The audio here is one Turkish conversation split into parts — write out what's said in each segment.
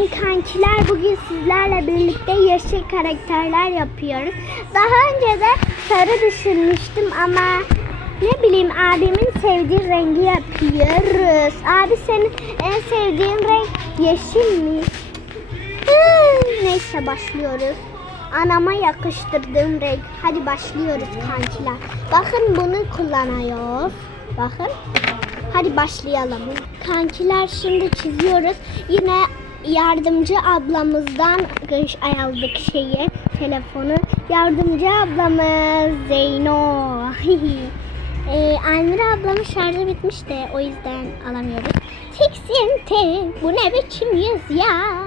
Kankiler bugün sizlerle birlikte yeşil karakterler yapıyoruz. Daha önce de sarı düşünmüştüm ama ne bileyim abimin sevdiği rengi yapıyoruz. Abi senin en sevdiğin renk yeşil mi? Neyse başlıyoruz. Anama yakıştırdığım renk. Hadi başlıyoruz kankiler. Bakın bunu kullanıyoruz. Bakın. Hadi başlayalım. Kankiler şimdi çiziyoruz. Yine yardımcı ablamızdan aldık şeyi, telefonu. Yardımcı ablamız Zeyno. ee, Almira ablamın şarjı bitmiş de o yüzden alamıyoruz. Tiksinti bu ne biçim yüz ya?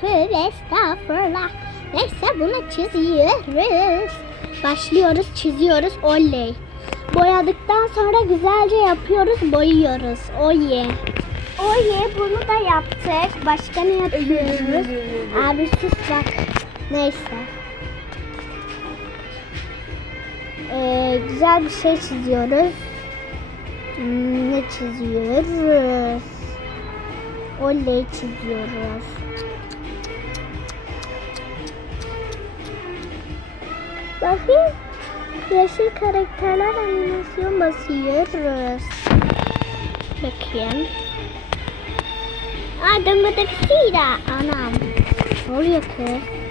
Tövbe estağfurullah. Neyse bunu çiziyoruz. Başlıyoruz çiziyoruz oley. Boyadıktan sonra güzelce yapıyoruz boyuyoruz. Oye. Oye bunu da yaptık. Başka ne yapıyoruz? Abi sus bak. Neyse. Ee, güzel bir şey çiziyoruz. Hmm, ne çiziyoruz? Oley çiziyoruz. Bakayım. Yeşil karakterler animasyon basıyoruz. Bakayım. Aa dönmedik sira. Anam. Ne oluyor kız?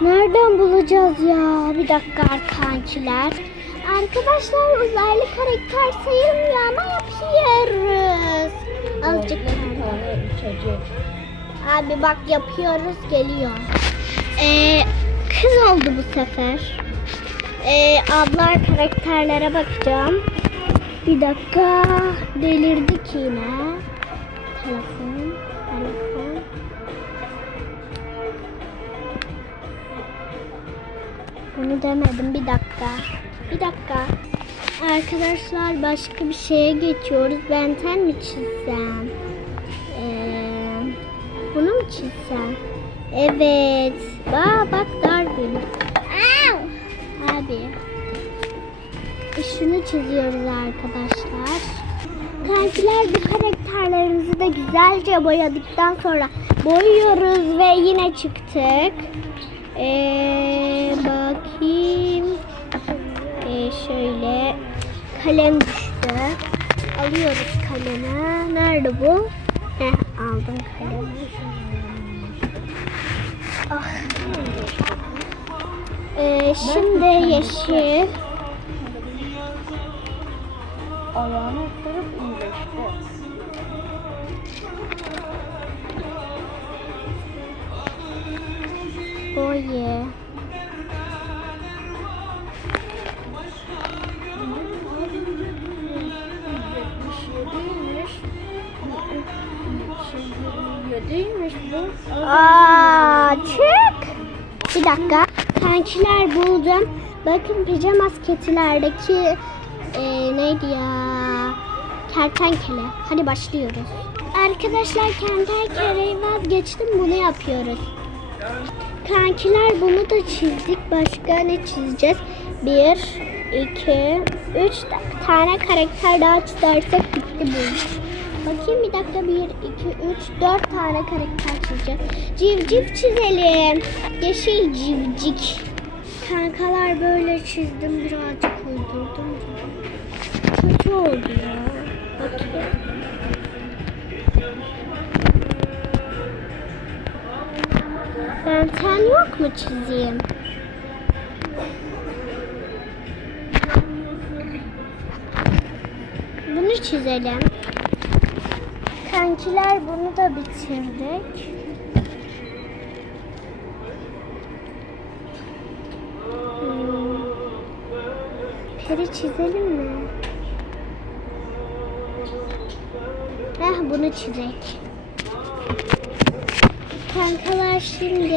Nereden bulacağız ya? Bir dakika kankiler. Arkadaşlar uzaylı karakter sayılmıyor ama yapıyoruz. Azıcık. Abi bak yapıyoruz geliyor. Ee, kız oldu bu sefer. Ee, ablar karakterlere bakacağım. Bir dakika delirdik yine. Telefon. Bunu demedim bir dakika. Bir dakika. Arkadaşlar başka bir şeye geçiyoruz. Benten mi çizsem? Ee, bunu mu çizsem? Evet. Aa, bak Darwin. Abi. E, şunu çiziyoruz arkadaşlar. Kankiler bu karakterlerimizi de güzelce boyadıktan sonra boyuyoruz ve yine çıktık. Ee, bakayım. Ee, şöyle kalem düştü. Alıyoruz kalemi. Nerede bu? Heh, aldım kalemi. Ah. Ee, şimdi yeşil. Ayağını ittirip iyileşti. Boye. Yediymiş bu. Aa, çık. Bir dakika. Kankiler buldum. Bakın pijama ketilerdeki e, neydi ya? Kertenkele. Hadi başlıyoruz. Arkadaşlar kertenkeleyi vazgeçtim. Bunu yapıyoruz. Kankiler bunu da çizdik. Başka ne çizeceğiz? Bir, iki, üç tane karakter daha çizersek bitti bu. Bakayım bir dakika. Bir, iki, üç, dört tane karakter çizeceğiz. Civciv çizelim. Yeşil civcik. Kankalar böyle çizdim. Birazcık uydurdum. Kötü oldu ya. Bakayım. Ben ten yok mu çizeyim? Bunu çizelim. Kankiler bunu da bitirdik. Hmm. Peri çizelim mi? Heh bunu çizek. Kankalar şimdi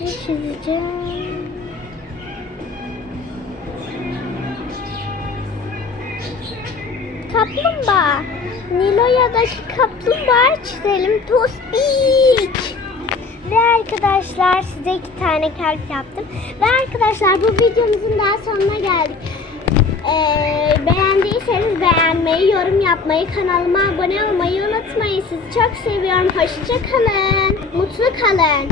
ne çizeceğim? kaplumbağa. Niloya'daki kaplumbağa çizelim. Tospik. Ve arkadaşlar size iki tane kalp yaptım. Ve arkadaşlar bu videomuzun daha sonuna geldik. Ee, beğendiyseniz beğenmeyi, yorum yapmayı, kanalıma abone olmayı unutmayın. Sizi çok seviyorum. Hoşça kalın. Mutlu kalın.